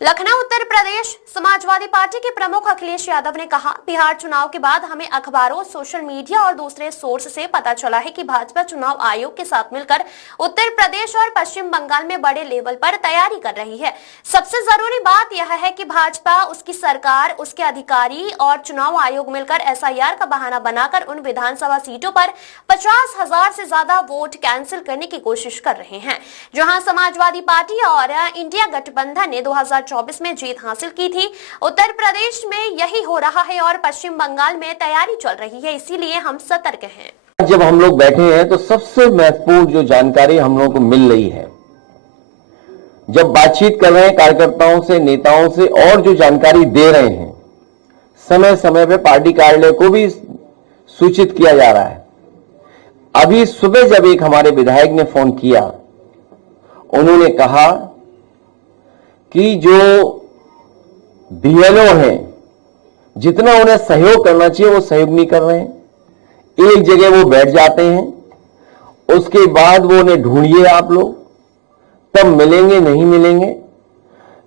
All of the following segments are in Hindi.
लखनऊ उत्तर प्रदेश समाजवादी पार्टी के प्रमुख अखिलेश यादव ने कहा, बिहार चुनाव के बाद हमें अखबारों, सोशल मीडिया और दूसरे सोर्स से पता चला है कि भाजपा चुनाव आयोग के साथ मिलकर उत्तर प्रदेश और पश्चिम बंगाल में बड़े लेवल पर तैयारी कर रही है। सबसे जरूरी बात यह है कि भाजपा, उसकी सरकार, उसके अधिकारी और चुनाव आयोग मिलकर एसआईआर का बहाना बनाकर उन विधानसभा सीटों पर 50,000 से ज्यादा वोट कैंसिल करने की कोशिश कर रहे हैं, जहां समाजवादी पार्टी और इंडिया गठबंधन ने 2024 में जीत हासिल की थी। उत्तर प्रदेश में यही हो रहा है और पश्चिम बंगाल में तैयारी चल रही है, इसीलिए हम सतर्क हैं। जब हम लोग बैठे हैं तो सबसे महत्वपूर्ण जो जानकारी हम लोगों को मिल रही है, जब बातचीत कर रहे हैं कार्यकर्ताओं से, नेताओं से और जो जानकारी दे रहे हैं, समय समय पे पार्टी कार्यालय को भी सूचित किया जा रहा है। अभी सुबह जब एक हमारे विधायक ने फोन किया, उन्होंने कहा कि जो बीएलओ हैं, जितना उन्हें सहयोग करना चाहिए वो सहयोग नहीं कर रहे हैं। एक जगह वो बैठ जाते हैं, उसके बाद वो उन्हें ढूंढिए आप लोग, तब मिलेंगे, नहीं मिलेंगे।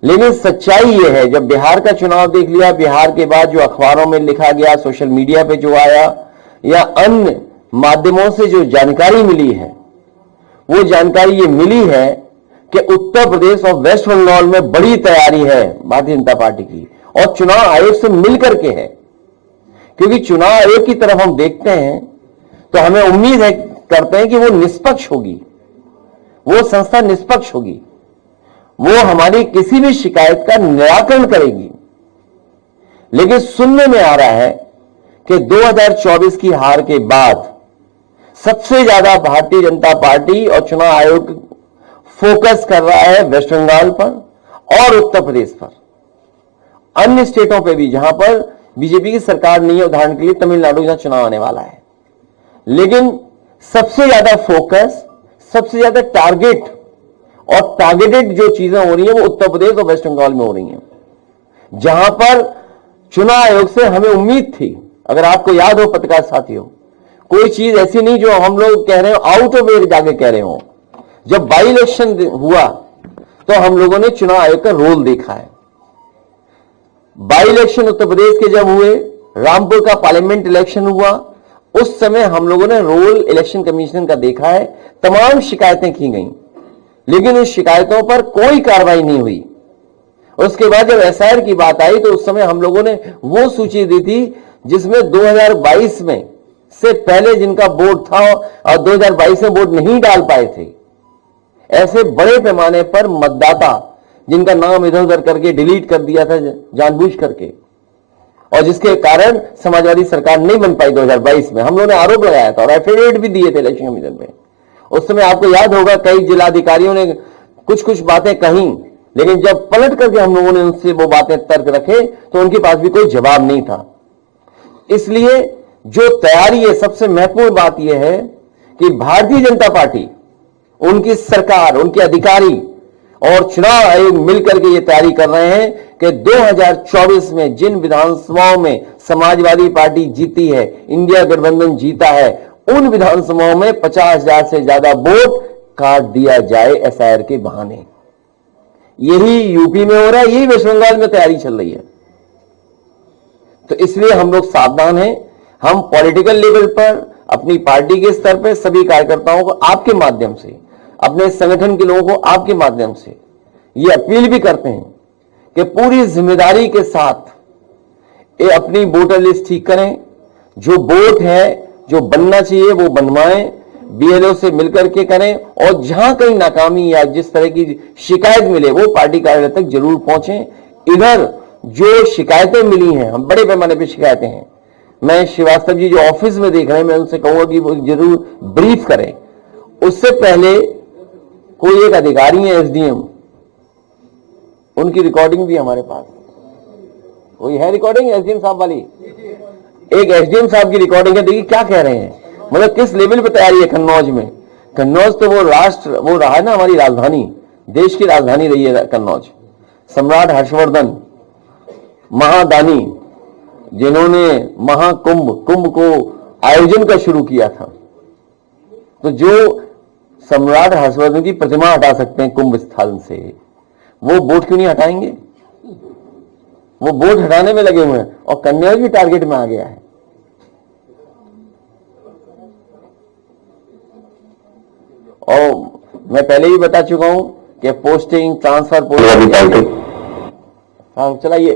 लेकिन सच्चाई ये है, जब बिहार का चुनाव देख लिया, बिहार के बाद जो अखबारों में लिखा गया, सोशल मीडिया पे जो आया या अन्य माध्यमों से जो जानकारी मिली है, वो जानकारी ये मिली है कि उत्तर प्रदेश और वेस्ट बंगाल में बड़ी तैयारी है भारतीय जनता पार्टी की और चुनाव आयोग से मिलकर के है। क्योंकि चुनाव आयोग की तरफ हम देखते हैं तो हमें उम्मीद है, करते हैं कि वो निष्पक्ष होगी, वो संस्था निष्पक्ष होगी, वो हमारी किसी भी शिकायत का निराकरण करेगी। लेकिन सुनने में आ रहा है कि 2024 की हार के बाद सबसे ज्यादा भारतीय जनता पार्टी और चुनाव आयोग फोकस कर रहा है वेस्ट बंगाल पर और उत्तर प्रदेश पर, अन्य स्टेटों पे भी जहां पर बीजेपी की सरकार नहीं है, उदाहरण के लिए तमिलनाडु जहां चुनाव आने वाला है। लेकिन सबसे ज्यादा फोकस, सबसे ज्यादा टारगेट और टारगेटेड जो चीजें हो रही है वो उत्तर प्रदेश और वेस्ट बंगाल में हो रही हैं, जहां पर चुनाव आयोग से हमें उम्मीद थी। अगर आपको याद हो पत्रकार साथियों, कोई चीज ऐसी नहीं जो हम लोग कह रहे हो आउट ऑफ वे जाके कह रहे हो। जब बाई इलेक्शन हुआ तो हम लोगों ने चुनाव आयोग का रोल देखा है। बाई इलेक्शन उत्तर प्रदेश के जब हुए, रामपुर का पार्लियामेंट इलेक्शन हुआ, उस समय हम लोगों ने रोल इलेक्शन कमीशन का देखा है। तमाम शिकायतें की गई, लेकिन उस शिकायतों पर कोई कार्रवाई नहीं हुई। उसके बाद जब एसआईआर की बात आई तो उस समय हम लोगों ने वो सूची दी थी जिसमें 2022 में से पहले जिनका वोट था और 2022 में वोट नहीं डाल पाए थे, ऐसे बड़े पैमाने पर मतदाता जिनका नाम इधर उधर करके डिलीट कर दिया था जानबूझ करके, और जिसके कारण समाजवादी सरकार नहीं बन पाई 2022 में, हम लोगों ने आरोप लगाया था और एफिडेविट भी दिए थे इलेक्शन कमीशन में। उस समय आपको याद होगा कई जिलाधिकारियों ने कुछ कुछ बातें कही, लेकिन जब पलट करके हम लोगों ने उनसे वो बातें तर्क रखे तो उनके पास भी कोई जवाब नहीं था। इसलिए जो तैयारी है, सबसे महत्वपूर्ण बात यह है कि भारतीय जनता पार्टी, उनकी सरकार, उनके अधिकारी और चुनाव आयोग मिलकर के ये तैयारी कर रहे हैं कि 2024 में जिन विधानसभाओं में समाजवादी पार्टी जीती है, इंडिया गठबंधन जीता है, उन विधानसभाओं में 50,000 से ज्यादा वोट काट दिया जाए एसआईआर के बहाने। यही यूपी में हो रहा है, यही वेस्ट बंगाल में तैयारी चल रही है। तो इसलिए हम लोग सावधान हैं। हम पॉलिटिकल लेवल पर, अपनी पार्टी के स्तर पर सभी कार्यकर्ताओं को आपके माध्यम से, अपने संगठन के लोगों को आपके माध्यम से ये अपील भी करते हैं कि पूरी जिम्मेदारी के साथ ये अपनी वोटर लिस्ट ठीक करें। जो वोट है, जो बनना चाहिए वो बनवाएं, बीएलओ से मिलकर के करें, और जहां कहीं नाकामी या जिस तरह की शिकायत मिले वो पार्टी कार्यालय तक जरूर पहुंचें। इधर जो शिकायतें मिली हैं, हम बड़े पैमाने पर शिकायतें हैं, मैं श्रीवास्तव जी जो ऑफिस में देख रहे हैं, मैं उनसे कहूंगा कि वो जरूर ब्रीफ करें। उससे पहले कोई एक अधिकारी है एसडीएम, उनकी रिकॉर्डिंग भी हमारे पास, कोई है रिकॉर्डिंग एसडीएम साहब वाली, एक एसडीएम साहब की रिकॉर्डिंग है। देखिए क्या कह रहे हैं, मतलब किस लेवल पे तैयारी है कन्नौज में। कन्नौज तो वो रहा है ना हमारी राजधानी, देश की राजधानी रही है कन्नौज। सम्राट हर्षवर्धन महादानी, जिन्होंने कुंभ को आयोजन का शुरू किया था, तो जो सम्राट हर्षवर्धन की प्रतिमा हटा सकते हैं कुंभ स्थल से, वो वोट क्यों नहीं हटाएंगे? वो वोट हटाने में लगे हुए हैं और कन्या भी टारगेट में आ गया है। और मैं पहले ही बता चुका हूं कि पोस्टिंग ट्रांसफर हाँ चलाइए।